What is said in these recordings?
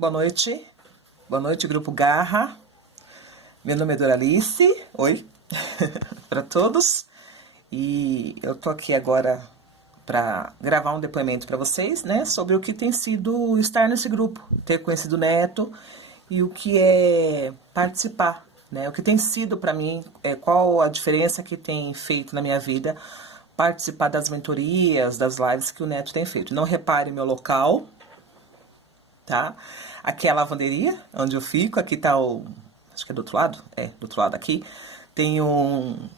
Boa noite, Grupo Garra. Meu nome é Doralice, oi, para todos. E eu tô aqui agora para gravar um depoimento para vocês, né, sobre o que tem sido estar nesse grupo, ter conhecido o Neto e o que é participar, né, o que tem sido para mim, qual a diferença que tem feito na minha vida participar das mentorias, das lives que o Neto tem feito. Não repare meu local, tá? Aqui é a lavanderia, onde eu fico. Aqui tá o... acho que é do outro lado? É, do outro lado aqui. Tem um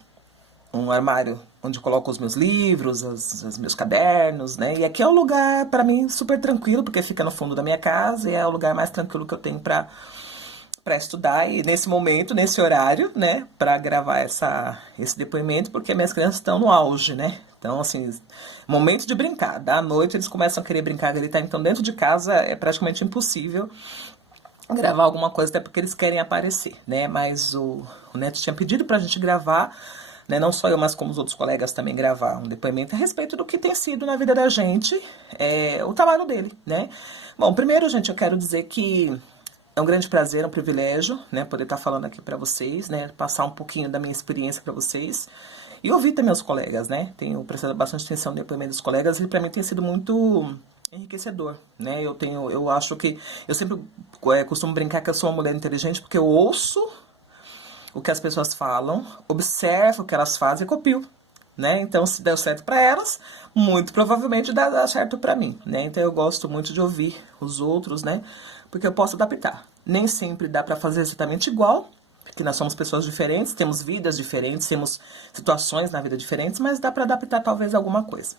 armário onde eu coloco os meus livros, os meus cadernos, né? E aqui é um lugar, para mim, super tranquilo, porque fica no fundo da minha casa e é o lugar mais tranquilo que eu tenho para estudar. E nesse momento, nesse horário, né, para gravar esse depoimento, porque minhas crianças estão no auge, né? Então, assim, momento de brincar. Da noite eles começam a querer brincar, gritar. Então, dentro de casa é praticamente impossível gravar alguma coisa, até porque eles querem aparecer, né? Mas o Neto tinha pedido pra gente gravar, né? Não só eu, mas como os outros colegas também gravar um depoimento a respeito do que tem sido na vida da gente, o trabalho dele, né? Bom, primeiro, gente, eu quero dizer que é um grande prazer, é um privilégio, né? Poder estar falando aqui pra vocês, né? Passar um pouquinho da minha experiência pra vocês. E ouvir também os colegas, né? Tenho prestado bastante atenção no depoimento dos colegas e para mim tem sido muito enriquecedor, né? Eu acho que eu sempre costumo brincar que eu sou uma mulher inteligente porque eu ouço o que as pessoas falam, observo o que elas fazem e copio, né? Então, se deu certo para elas, muito provavelmente dá certo para mim, né? Então, eu gosto muito de ouvir os outros, né? Porque eu posso adaptar. Nem sempre dá para fazer exatamente igual, porque nós somos pessoas diferentes, temos vidas diferentes, temos situações na vida diferentes, mas dá para adaptar talvez alguma coisa.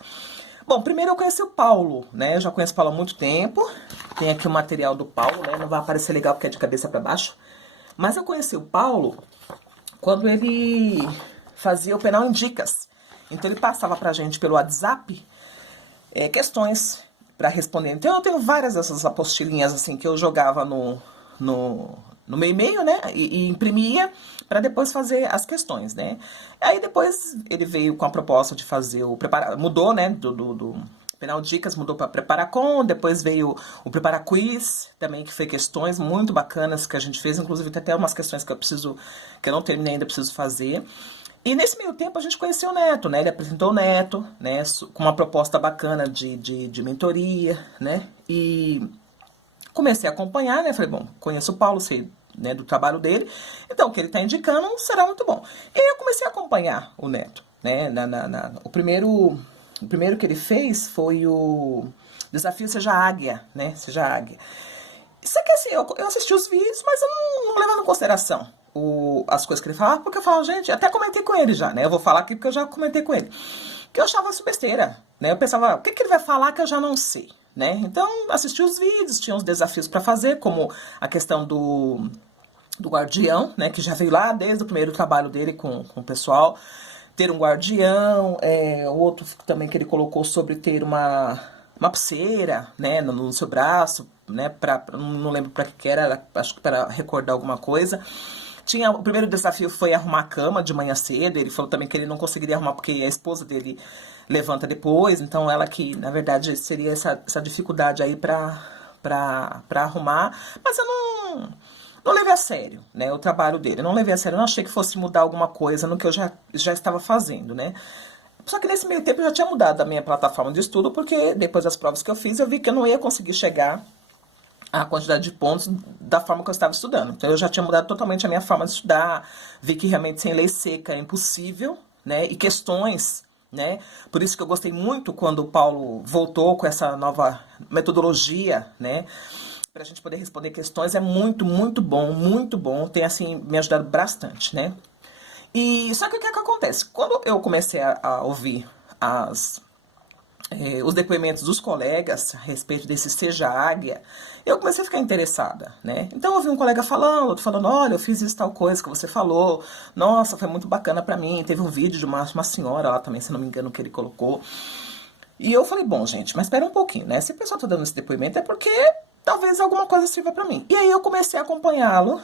Bom, primeiro eu conheci o Paulo, né? Eu já conheço o Paulo há muito tempo. Tem aqui o material do Paulo, né? Não vai aparecer legal porque é de cabeça para baixo. Mas eu conheci o Paulo quando ele fazia o Penal em Dicas. Então ele passava pra gente pelo WhatsApp questões para responder. Então eu tenho várias dessas apostilinhas assim que eu jogava no meu e-mail, né, e imprimia para depois fazer as questões, né. Aí depois ele veio com a proposta de fazer mudou, né, do Penal Dicas, mudou para Preparacom, depois veio o Prepara Quiz, também que foi questões muito bacanas que a gente fez, inclusive tem até umas questões que eu não terminei ainda, preciso fazer. E nesse meio tempo a gente conheceu o Neto, né, ele apresentou o Neto, né, com uma proposta bacana de mentoria, né, e comecei a acompanhar, né, falei, bom, conheço o Paulo, sei, né, do trabalho dele, então o que ele está indicando será muito bom. E aí eu comecei a acompanhar o Neto, né, o primeiro que ele fez foi o Desafio Seja Águia, né, Seja Águia. Isso aqui, assim, eu assisti os vídeos, mas eu não levava em consideração as coisas que ele falava, porque eu falo, gente, até comentei com ele já, né, eu vou falar aqui porque eu já comentei com ele, que eu achava isso besteira, né, eu pensava, o que ele vai falar que eu já não sei, né, então assisti os vídeos, tinha uns desafios para fazer, como a questão do guardião, né, que já veio lá desde o primeiro trabalho dele com o pessoal, ter um guardião, outro também que ele colocou sobre ter uma pulseira, né, no seu braço, né, não lembro para que era, acho que para recordar alguma coisa. O primeiro desafio foi arrumar a cama de manhã cedo, ele falou também que ele não conseguiria arrumar porque a esposa dele levanta depois, então ela que, na verdade, seria essa dificuldade aí pra arrumar, mas eu não levei a sério, né, o trabalho dele, não levei a sério, não achei que fosse mudar alguma coisa no que eu já estava fazendo, né. Só que nesse meio tempo eu já tinha mudado a minha plataforma de estudo, porque depois das provas que eu fiz, eu vi que eu não ia conseguir chegar à quantidade de pontos da forma que eu estava estudando. Então eu já tinha mudado totalmente a minha forma de estudar, vi que realmente sem lei seca é impossível, né, e questões, né, por isso que eu gostei muito quando o Paulo voltou com essa nova metodologia, né, pra gente poder responder questões, é muito, muito bom, tem assim, me ajudado bastante, né. E só que o que acontece? Quando eu comecei a ouvir os depoimentos dos colegas a respeito desse Seja Águia, eu comecei a ficar interessada, né? Então eu ouvi um colega falando, outro falando, olha, eu fiz isso, tal coisa que você falou, nossa, foi muito bacana pra mim, teve um vídeo de uma senhora lá também, se não me engano, que ele colocou. E eu falei, bom, gente, mas espera um pouquinho, né? Se o pessoal tá dando esse depoimento é porque talvez alguma coisa sirva pra mim. E aí eu comecei a acompanhá-lo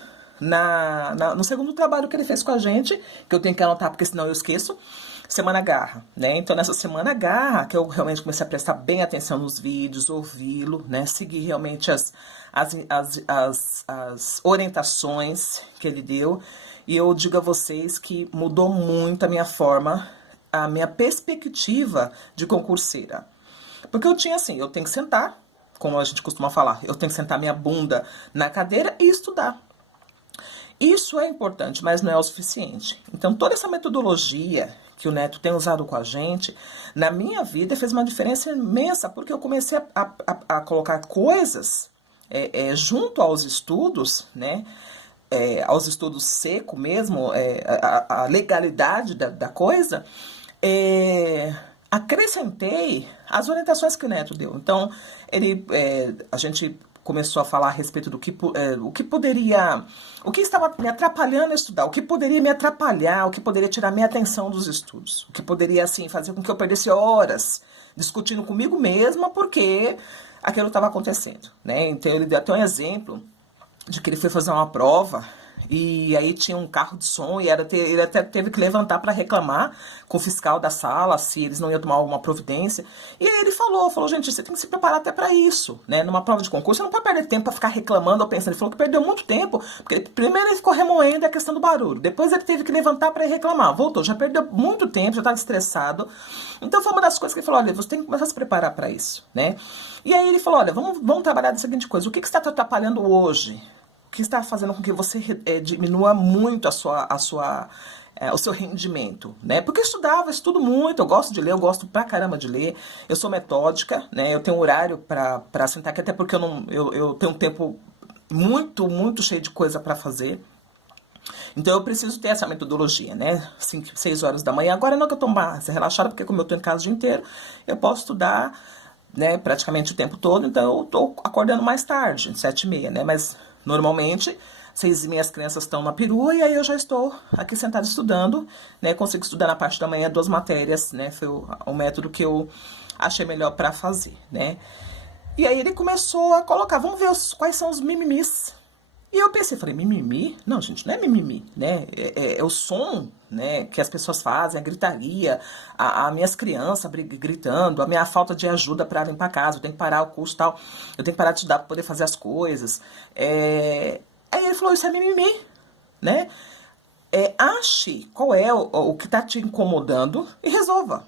no segundo trabalho que ele fez com a gente, que eu tenho que anotar porque senão eu esqueço. Semana Garra, né? Então, nessa Semana Garra, que eu realmente comecei a prestar bem atenção nos vídeos, ouvi-lo, né? Seguir realmente as orientações que ele deu. E eu digo a vocês que mudou muito a minha forma, a minha perspectiva de concurseira. Porque eu tinha assim, eu tenho que sentar, como a gente costuma falar, eu tenho que sentar minha bunda na cadeira e estudar. Isso é importante, mas não é o suficiente. Então, toda essa metodologia que o Neto tem usado com a gente, na minha vida fez uma diferença imensa, porque eu comecei a colocar coisas junto aos estudos, né? Aos estudos seco mesmo, a legalidade da coisa, acrescentei as orientações que o Neto deu. Então, a gente começou a falar a respeito do o que poderia, o que estava me atrapalhando a estudar, o que poderia me atrapalhar, o que poderia tirar minha atenção dos estudos, o que poderia, assim, fazer com que eu perdesse horas discutindo comigo mesma porque aquilo estava acontecendo, né? Então, ele deu até um exemplo de que ele foi fazer uma prova e aí tinha um carro de som e ele até teve que levantar para reclamar com o fiscal da sala se eles não iam tomar alguma providência. E aí ele falou, gente, você tem que se preparar até para isso, né? Numa prova de concurso, você não pode perder tempo para ficar reclamando ou pensando. Ele falou que perdeu muito tempo, porque primeiro ele ficou remoendo a questão do barulho, depois ele teve que levantar para ir reclamar, voltou, já perdeu muito tempo, já estava estressado. Então foi uma das coisas que ele falou, olha, você tem que começar a se preparar para isso, né? E aí ele falou, olha, vamos trabalhar da seguinte coisa, o que está te atrapalhando hoje? O que está fazendo com que você diminua muito o seu rendimento, né? Porque eu estudo muito, eu gosto de ler, eu gosto pra caramba de ler, eu sou metódica, né? Eu tenho um horário pra sentar aqui, até porque eu tenho um tempo muito, muito cheio de coisa pra fazer. Então eu preciso ter essa metodologia, né? 5, 6 horas da manhã. Agora não é que eu tô mais relaxada, porque como eu tô em casa o dia inteiro, eu posso estudar, né, praticamente o tempo todo, então eu tô acordando mais tarde, 7h30, né? Mas normalmente, 6h30 as crianças estão na perua e aí eu já estou aqui sentada estudando, né? Consigo estudar na parte da manhã 2 matérias, né? Foi o método que eu achei melhor para fazer, né? E aí ele começou a colocar, vamos ver quais são os mimimis. E eu pensei, falei, mimimi? Não, gente, não é mimimi, né? É o som, né, que as pessoas fazem, a gritaria, as minhas crianças gritando, a minha falta de ajuda para limpar a casa, eu tenho que parar o curso e tal, eu tenho que parar de estudar para poder fazer as coisas. Aí ele falou, isso é mimimi, né? Ache qual é o que está te incomodando e resolva.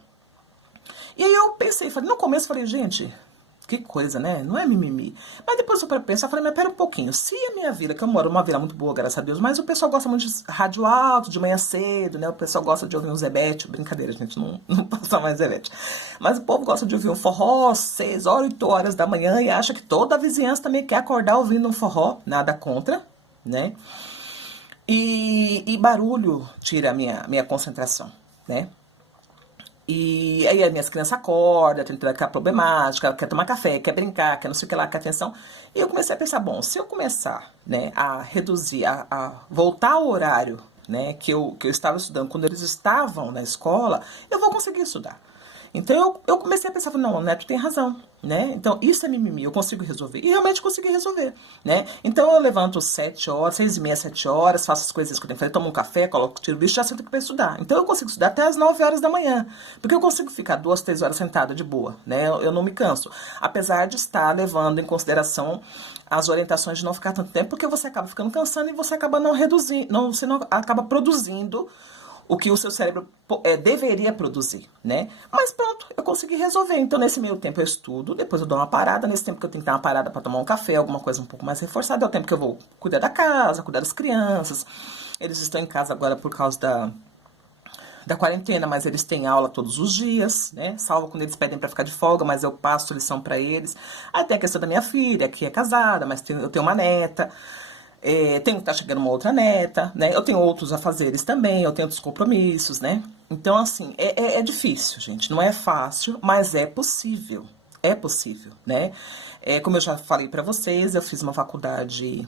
E aí eu pensei, falei, no começo falei, gente, que coisa, né? Não é mimimi. Mas depois eu para pensar, falei, mas pera um pouquinho. Se a minha vila, que eu moro numa vila muito boa, graças a Deus, mas o pessoal gosta muito de rádio alto, de manhã cedo, né? O pessoal gosta de ouvir um Zebete. Brincadeira, gente, não passa mais Zebete. Mas o povo gosta de ouvir um forró 6 horas, 8 horas da manhã e acha que toda a vizinhança também quer acordar ouvindo um forró. Nada contra, né? E barulho tira a minha concentração, né? E aí as minhas crianças acordam, tem toda aquela problemática, quer tomar café, quer brincar, quer não sei o que lá, quer atenção. E eu comecei a pensar, bom, se eu começar, né, a reduzir, a voltar ao horário, né, que eu estava estudando, quando eles estavam na escola, eu vou conseguir estudar. Então eu comecei a pensar, não, o Neto tem razão, né? Então isso é mimimi, eu consigo resolver. E realmente consegui resolver, né? Então eu levanto 7 horas, 6h30, 7 horas, faço as coisas que eu tenho que fazer, tomo um café, coloco, tiro o bicho, já sento aqui para estudar. Então eu consigo estudar até as 9 horas da manhã, porque eu consigo ficar 2, 3 horas sentada de boa, né? Eu não me canso, apesar de estar levando em consideração as orientações de não ficar tanto tempo, porque você acaba ficando cansando e você acaba não reduzindo, você não acaba produzindo o que o seu cérebro deveria produzir, né? Mas pronto, eu consegui resolver. Então, nesse meio tempo eu estudo, depois eu dou uma parada. Nesse tempo que eu tenho que dar uma parada para tomar um café, alguma coisa um pouco mais reforçada, é o tempo que eu vou cuidar da casa, cuidar das crianças. Eles estão em casa agora por causa da quarentena, mas eles têm aula todos os dias, né? Salvo quando eles pedem para ficar de folga, mas eu passo lição para eles. Aí tem a questão da minha filha, que é casada, mas eu tenho uma neta. Tenho que estar chegando uma outra neta, né? Eu tenho outros afazeres também, eu tenho outros compromissos, né? Então, assim, é difícil, gente. Não é fácil, mas é possível. É possível, né? Como eu já falei pra vocês, eu fiz uma faculdade,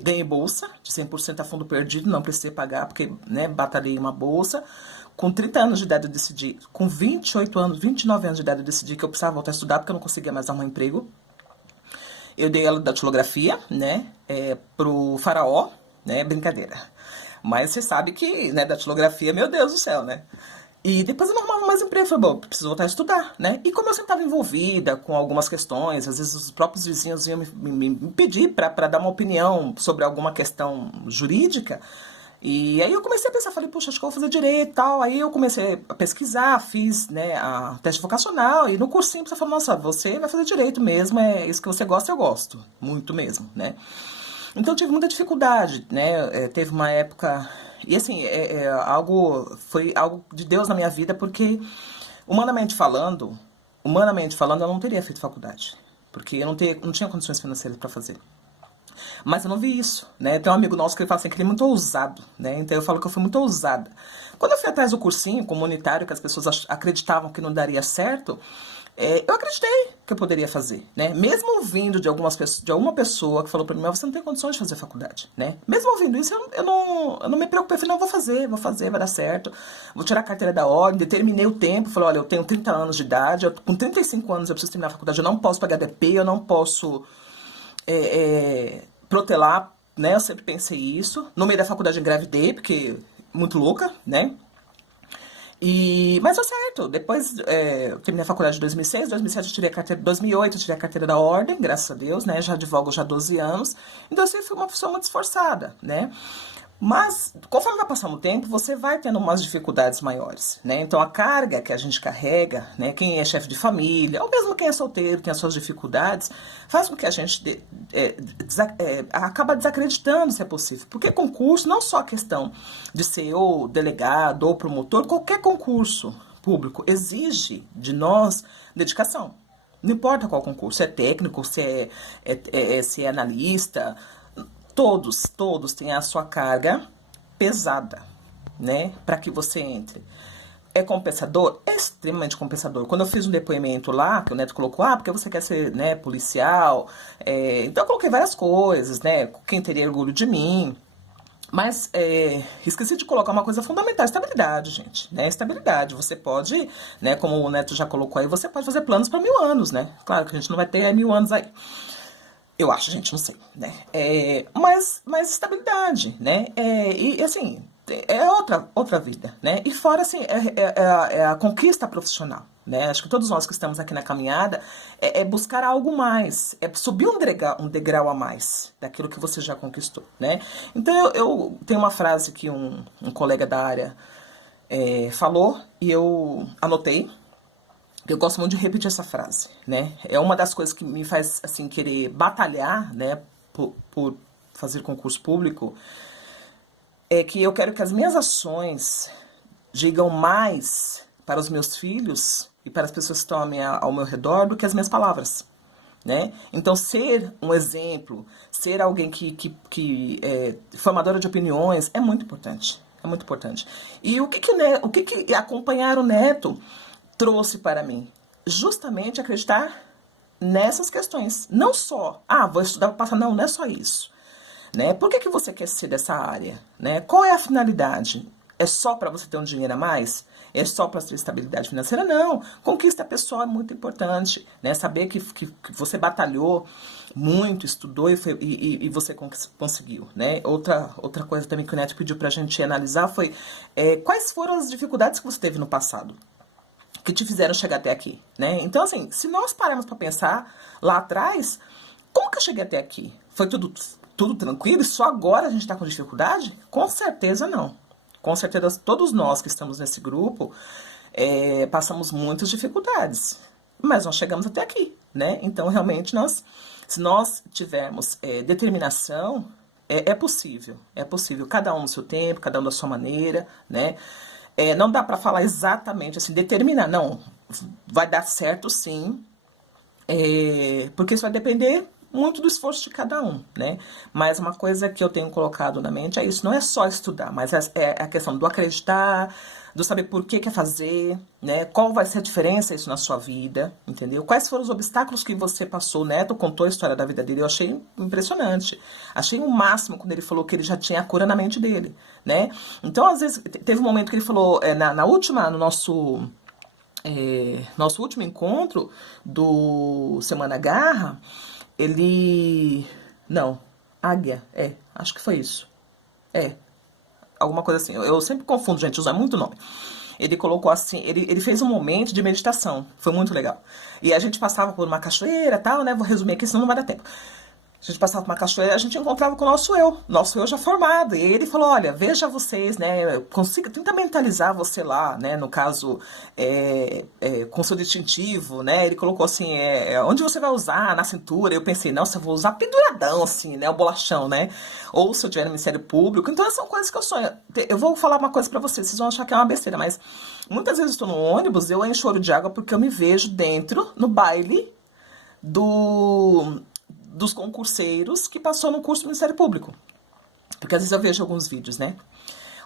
ganhei bolsa de 100% a fundo perdido, não precisei pagar, porque, né, batalhei uma bolsa. Com 30 anos de idade eu decidi, com 28 anos, 29 anos de idade eu decidi que eu precisava voltar a estudar, porque eu não conseguia mais arrumar emprego. Eu dei aula de datilografia, né, pro faraó, né, brincadeira. Mas você sabe que, né, datilografia, meu Deus do céu, né? E depois eu não arrumava mais emprego. Falei, bom, preciso voltar a estudar, né? E como eu sempre estava envolvida com algumas questões, às vezes os próprios vizinhos iam me pedir para dar uma opinião sobre alguma questão jurídica. E aí eu comecei a pensar, falei, puxa, acho que eu vou fazer direito e tal. Aí eu comecei a pesquisar, fiz, né, a teste vocacional. E no cursinho você falou, nossa, você vai fazer direito mesmo, é isso que você gosta, eu gosto. Muito mesmo, né? Então eu tive muita dificuldade, né? Teve uma época. E assim, foi algo de Deus na minha vida, porque humanamente falando, eu não teria feito faculdade. Porque eu não tinha condições financeiras para fazer. Mas eu não vi isso, né? Tem um amigo nosso que ele fala assim, que ele é muito ousado, né? Então eu falo que eu fui muito ousada. Quando eu fui atrás do cursinho comunitário, que as pessoas acreditavam que não daria certo, eu acreditei que eu poderia fazer, né? Mesmo ouvindo de alguma pessoa que falou para mim, mas você não tem condições de fazer faculdade, né? Mesmo ouvindo isso, eu não me preocupei, falei, não, vou fazer, vai dar certo, vou tirar a carteira da ordem, determinei o tempo, falei, olha, eu tenho 30 anos de idade, com 35 anos eu preciso terminar a faculdade, eu não posso pagar DP, eu não posso protelar, né? Eu sempre pensei isso. No meio da faculdade eu engravidei, porque muito louca, né? Mas deu certo. Depois eu terminei a faculdade em 2006, 2007 eu tirei a carteira, 2008 eu tirei a carteira da ordem, graças a Deus, né? Já advogo já há 12 anos. Então eu sempre fui uma pessoa muito esforçada, né? Mas, conforme vai passando o tempo, você vai tendo umas dificuldades maiores, né? Então, a carga que a gente carrega, né? Quem é chefe de família, ou mesmo quem é solteiro, tem as suas dificuldades, faz com que a gente acaba desacreditando se é possível. Porque concurso, não só a questão de ser ou delegado ou promotor, qualquer concurso público exige de nós dedicação. Não importa qual concurso, se é técnico, se é analista, todos têm a sua carga pesada, né? Para que você entre. É compensador? É extremamente compensador. Quando eu fiz um depoimento lá, que o Neto colocou, porque você quer ser, né, policial. Então eu coloquei várias coisas, né? Quem teria orgulho de mim. Mas esqueci de colocar uma coisa fundamental, estabilidade, gente, né? Estabilidade. Você pode, né, como o Neto já colocou aí, você pode fazer planos para 1000 anos, né? Claro que a gente não vai ter 1000 anos aí. Eu acho, gente, não sei, né? Mas estabilidade, né? E assim, é outra vida, né? E fora, assim, é a conquista profissional, né? Acho que todos nós que estamos aqui na caminhada é buscar algo mais, é subir um degrau a mais daquilo que você já conquistou, né? Então eu tenho uma frase que um colega da área falou e eu anotei. Eu gosto muito de repetir essa frase, né? É uma das coisas que me faz, assim, querer batalhar, né, por fazer concurso público, é que eu quero que as minhas ações digam mais para os meus filhos e para as pessoas que estão ao meu redor do que as minhas palavras, né? Então, ser um exemplo, ser alguém que é formadora de opiniões é muito importante. É muito importante. E o que acompanhar o Neto trouxe para mim? Justamente acreditar nessas questões. Não só, vou estudar para passar. Não, não é só isso. Né? Por que você quer ser dessa área? Né? Qual é a finalidade? É só para você ter um dinheiro a mais? É só para ter estabilidade financeira? Não. Conquista pessoal é muito importante. Né? Saber que você batalhou muito, estudou e você conseguiu. Né? Outra coisa também que o Neto pediu para a gente analisar foi quais foram as dificuldades que você teve no passado que te fizeram chegar até aqui, né? Então, assim, se nós pararmos para pensar lá atrás, como que eu cheguei até aqui? Foi tudo tranquilo e só agora a gente está com dificuldade? Com certeza não. Com certeza todos nós que estamos nesse grupo passamos muitas dificuldades, mas nós chegamos até aqui, né? Então, realmente, se nós tivermos determinação, é possível, cada um no seu tempo, cada um da sua maneira, né? Não dá para falar exatamente assim, determinar, não, vai dar certo sim, porque isso vai depender muito do esforço de cada um, né? Mas uma coisa que eu tenho colocado na mente é isso, não é só estudar, mas é a questão do acreditar, do saber por que quer fazer, né? Qual vai ser a diferença isso na sua vida, entendeu? Quais foram os obstáculos que você passou, o Neto contou a história da vida dele, eu achei impressionante. Achei o máximo quando ele falou que ele já tinha a cura na mente dele, né? Então, às vezes, teve um momento que ele falou, no nosso último encontro do Semana Garra, não, Águia, acho que foi isso. Alguma coisa assim. Eu sempre confundo, gente, usa muito nome. ele colocou assim, ele fez um momento de meditação, foi muito legal. E a gente passava por uma cachoeira, tal, né? Vou resumir aqui, senão não vai dar tempo. A gente passava por uma cachoeira, a gente encontrava com o nosso eu já formado. E ele falou, olha, veja vocês, né, tenta mentalizar você lá, né, no caso, com seu distintivo, né, ele colocou assim, onde você vai usar, na cintura. Eu pensei, nossa, eu vou usar penduradão, assim, né, o bolachão, né, ou se eu tiver no Ministério Público. Então, são coisas que eu sonho. Eu vou falar uma coisa pra vocês vão achar que é uma besteira, mas muitas vezes eu estou no ônibus, eu encho ouro de água porque eu me vejo dentro, no baile dos concurseiros que passou no curso do Ministério Público. Porque às vezes eu vejo alguns vídeos, né?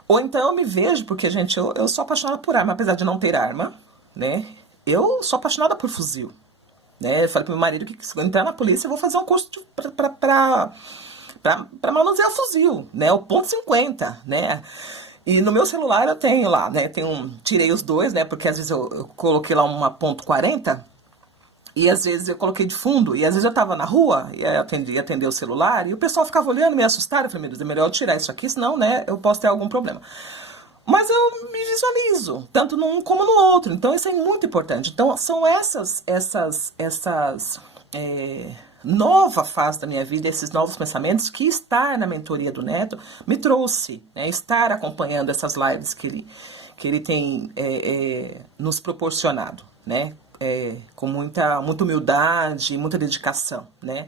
Ou então eu me vejo, porque, gente, eu sou apaixonada por arma, apesar de não ter arma, né? Eu sou apaixonada por fuzil, né? Eu falei pro meu marido que se eu entrar na polícia, eu vou fazer um curso pra manusear fuzil, né? O .50, né? E no meu celular eu tenho lá, né? Tirei os dois, né? Porque às vezes eu coloquei lá uma .40, e às vezes eu coloquei de fundo, e às vezes eu tava na rua, e atender o celular, e o pessoal ficava olhando, me assustado. Eu falei, meu Deus, é melhor eu tirar isso aqui, senão, né, eu posso ter algum problema. Mas eu me visualizo, tanto num como no outro. Então, isso é muito importante. Então, são essas nova fase da minha vida, esses novos pensamentos, que estar na mentoria do Neto me trouxe, né, estar acompanhando essas lives que ele tem nos proporcionado, né, com muita humildade, muita dedicação, né?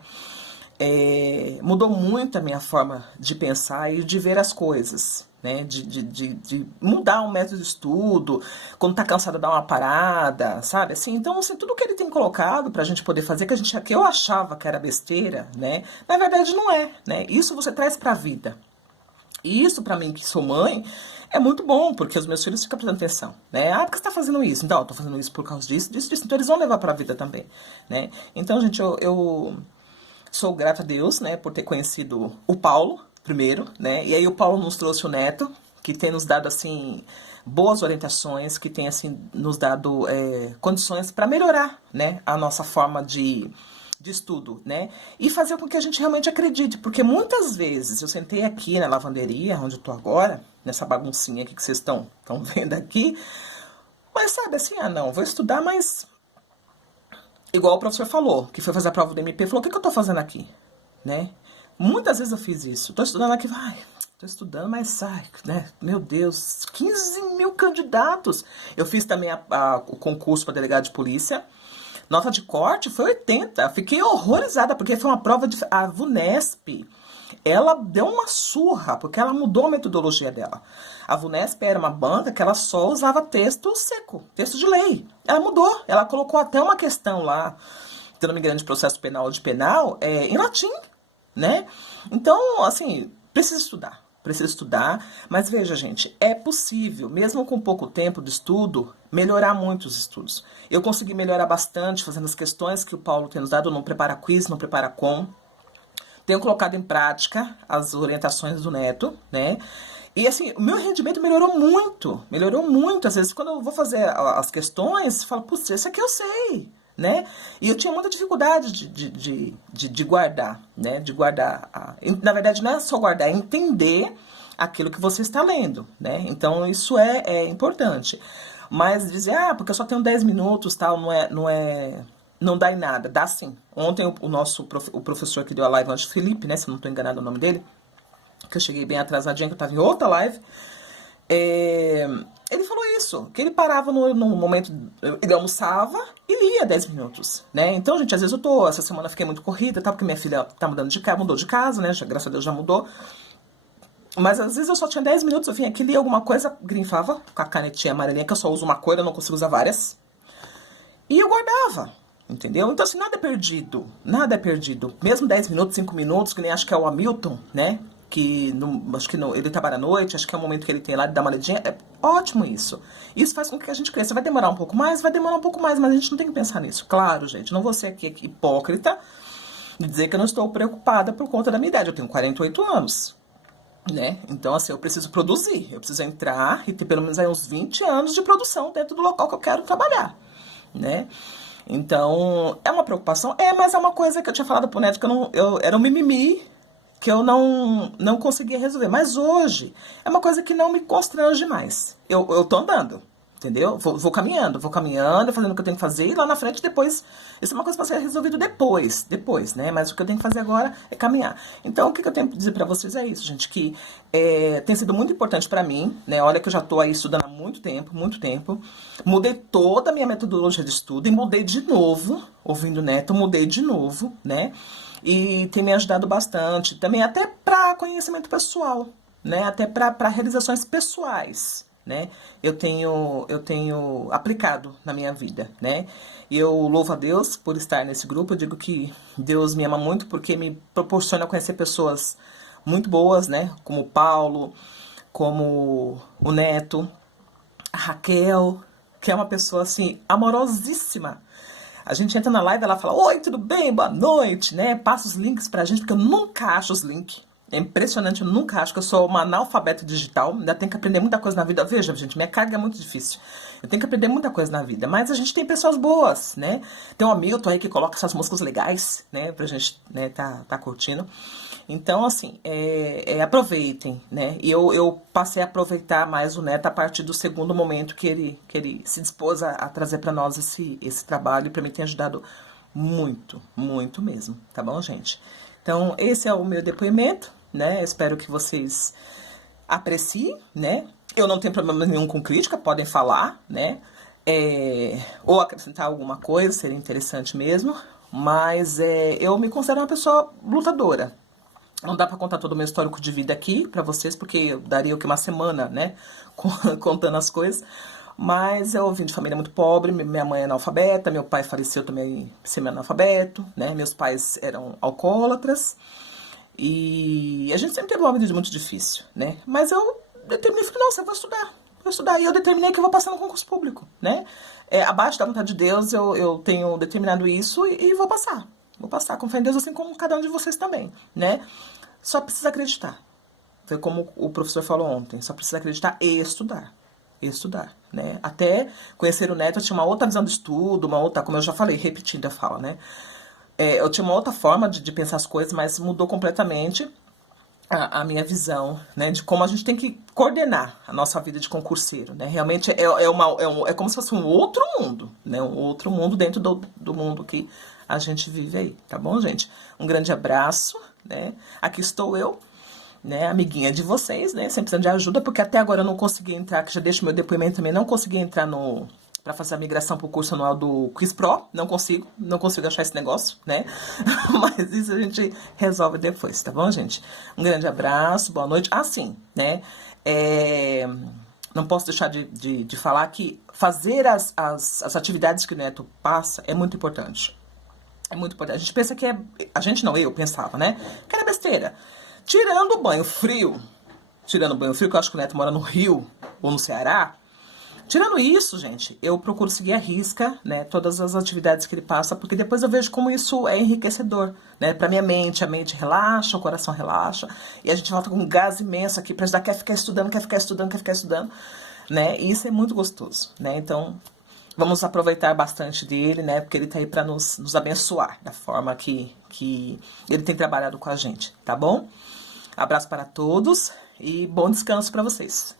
Mudou muito a minha forma de pensar e de ver as coisas, né? De mudar um método de estudo, quando tá cansada, dar uma parada, sabe? Assim, então, assim, tudo que ele tem colocado pra gente poder fazer, que eu achava que era besteira, né? Na verdade, não é, né? Isso você traz pra vida. E isso, pra mim, que sou mãe, é muito bom, porque os meus filhos ficam prestando atenção, né? Ah, por que você tá fazendo isso? Então, eu tô fazendo isso por causa disso. Então eles vão levar pra vida também, né? Então, gente, eu sou grata a Deus, né, por ter conhecido o Paulo primeiro, né? E aí o Paulo nos trouxe o Neto, que tem nos dado, assim, boas orientações, que tem, assim, nos dado condições para melhorar, né, a nossa forma de estudo, né? E fazer com que a gente realmente acredite, porque muitas vezes eu sentei aqui na lavanderia, onde eu tô agora, nessa baguncinha aqui que vocês estão vendo aqui, mas sabe assim, não, vou estudar, mas igual o professor falou, que foi fazer a prova do MP, falou, o que eu tô fazendo aqui, né? Muitas vezes eu fiz isso, tô estudando aqui, tô estudando, mas sai, né? Meu Deus, 15 mil candidatos. Eu fiz também o concurso para delegado de polícia. Nota de corte foi 80. Fiquei horrorizada, porque foi uma prova a VUNESP. Ela deu uma surra, porque ela mudou a metodologia dela. A VUNESP era uma banca que ela só usava texto seco, texto de lei. Ela mudou, ela colocou até uma questão lá, se não me engano, de processo penal ou de penal, em latim, né? Então, assim, precisa estudar, mas veja, gente, é possível, mesmo com pouco tempo de estudo, melhorar muito os estudos. Eu consegui melhorar bastante fazendo as questões que o Paulo tem nos dado, não prepara quiz, não prepara com. Tenho colocado em prática as orientações do Neto, né? E assim, o meu rendimento melhorou muito. Às vezes, quando eu vou fazer as questões, eu falo, putz, isso aqui eu sei, né? E eu tinha muita dificuldade de guardar, né? De guardar. Na verdade, não é só guardar, é entender aquilo que você está lendo, né? Então, isso é importante. Mas dizer, porque eu só tenho 10 minutos, tal, não dá em nada. Dá sim. Ontem o professor que deu a live, antes, Felipe, né? Se eu não estou enganado o nome dele, que eu cheguei bem atrasadinha, que eu estava em outra live. Ele falou isso, que ele parava no momento, ele almoçava e lia 10 minutos, né? Então, gente, às vezes essa semana eu fiquei muito corrida, tá? Porque minha filha tá mudou de casa, né? Graças a Deus já mudou. Mas às vezes eu só tinha 10 minutos, eu vinha aqui, lia alguma coisa, grifava com a canetinha amarelinha, que eu só uso uma cor, eu não consigo usar várias. E eu guardava, entendeu? Então, assim, nada é perdido. Mesmo 10 minutos, 5 minutos, que nem acho que é o Hamilton, né? Que acho que ele trabalha à noite, acho que é o momento que ele tem lá de dar uma lidinha. É ótimo isso. Isso faz com que a gente cresça. Vai demorar um pouco mais, mas a gente não tem que pensar nisso. Claro, gente, não vou ser aqui hipócrita de dizer que eu não estou preocupada por conta da minha idade. Eu tenho 48 anos, né? Então, assim, eu preciso produzir. Eu preciso entrar e ter pelo menos aí uns 20 anos de produção dentro do local que eu quero trabalhar, né? Então, é uma preocupação? Mas é uma coisa que eu tinha falado pro Neto, que era um mimimi, que eu não conseguia resolver. Mas hoje, é uma coisa que não me constrange mais. Eu tô andando. Entendeu? Vou caminhando, fazendo o que eu tenho que fazer, e lá na frente depois, isso é uma coisa que vai ser resolvido depois, né? Mas o que eu tenho que fazer agora é caminhar. Então, o que eu tenho que dizer pra vocês é isso, gente, que tem sido muito importante pra mim, né? Olha que eu já tô aí estudando há muito tempo. Mudei toda a minha metodologia de estudo e mudei de novo, ouvindo o Neto, mudei de novo, né? E tem me ajudado bastante, também até pra conhecimento pessoal, né? Até pra realizações pessoais, né? Eu tenho aplicado na minha vida, né? E eu louvo a Deus por estar nesse grupo. Eu digo que Deus me ama muito porque me proporciona conhecer pessoas muito boas, né? Como o Paulo, como o Neto, a Raquel, que é uma pessoa assim amorosíssima. A gente entra na live, ela fala: oi, tudo bem? Boa noite, né? Passa os links pra gente, porque eu nunca acho os links. É impressionante, eu nunca acho que eu sou uma analfabeta digital, ainda tenho que aprender muita coisa na vida. Veja, gente, minha carga é muito difícil. Eu tenho que aprender muita coisa na vida, mas a gente tem pessoas boas, né? Tem o Hamilton aí que coloca essas músicas legais, né, pra gente, né, tá curtindo. Então, assim, aproveitem, né? E eu passei a aproveitar mais o Neto a partir do segundo momento que ele se dispôs a trazer pra nós esse trabalho, e pra mim tem ajudado muito, muito mesmo, tá bom, gente? Então, esse é o meu depoimento, né? Eu espero que vocês apreciem, né? Eu não tenho problema nenhum com crítica, podem falar, né? Ou acrescentar alguma coisa, seria interessante mesmo. Mas eu me considero uma pessoa lutadora. Não dá pra contar todo o meu histórico de vida aqui pra vocês, porque eu daria o que, uma semana, né? Contando as coisas. Mas eu vim de família muito pobre, minha mãe é analfabeta, meu pai faleceu também semi-analfabeto, né? Meus pais eram alcoólatras. E a gente sempre teve uma vida muito difícil, né? Mas eu determinei, falei, nossa, eu vou estudar. E eu determinei que eu vou passar no concurso público, né? Abaixo da vontade de Deus, eu tenho determinado isso e vou passar. Vou passar com fé em Deus, assim como cada um de vocês também, né? Só precisa acreditar. Foi como o professor falou ontem, só precisa acreditar e estudar. Né? Até conhecer o Neto, eu tinha uma outra visão do estudo, uma outra, como eu já falei, repetindo a fala, né? Eu tinha uma outra forma de pensar as coisas, mas mudou completamente a minha visão, né? De como a gente tem que coordenar a nossa vida de concurseiro, né? Realmente é como se fosse um outro mundo, né? Um outro mundo dentro do mundo que a gente vive aí, tá bom, gente? Um grande abraço, né? Aqui estou eu, né, amiguinha de vocês, né, sempre precisando de ajuda, porque até agora eu não consegui entrar, que já deixo meu depoimento também, não consegui entrar pra fazer a migração pro curso anual do Quiz Pro, não consigo achar esse negócio, né, mas isso a gente resolve depois, tá bom, gente? Um grande abraço, boa noite. Ah, sim, né, não posso deixar de falar que fazer as atividades que o Neto passa é muito importante. É muito importante. A gente pensa que a gente não, eu pensava, né, que era besteira. Tirando o banho frio, que eu acho que o Neto mora no Rio ou no Ceará. Tirando isso, gente, eu procuro seguir à risca, né, todas as atividades que ele passa, porque depois eu vejo como isso é enriquecedor, né, pra minha mente. A mente relaxa, o coração relaxa, e a gente volta com um gás imenso aqui pra ajudar, quer ficar estudando, né, e isso é muito gostoso, né, então vamos aproveitar bastante dele, né, porque ele tá aí pra nos abençoar da forma que ele tem trabalhado com a gente, tá bom? Abraço para todos e bom descanso para vocês.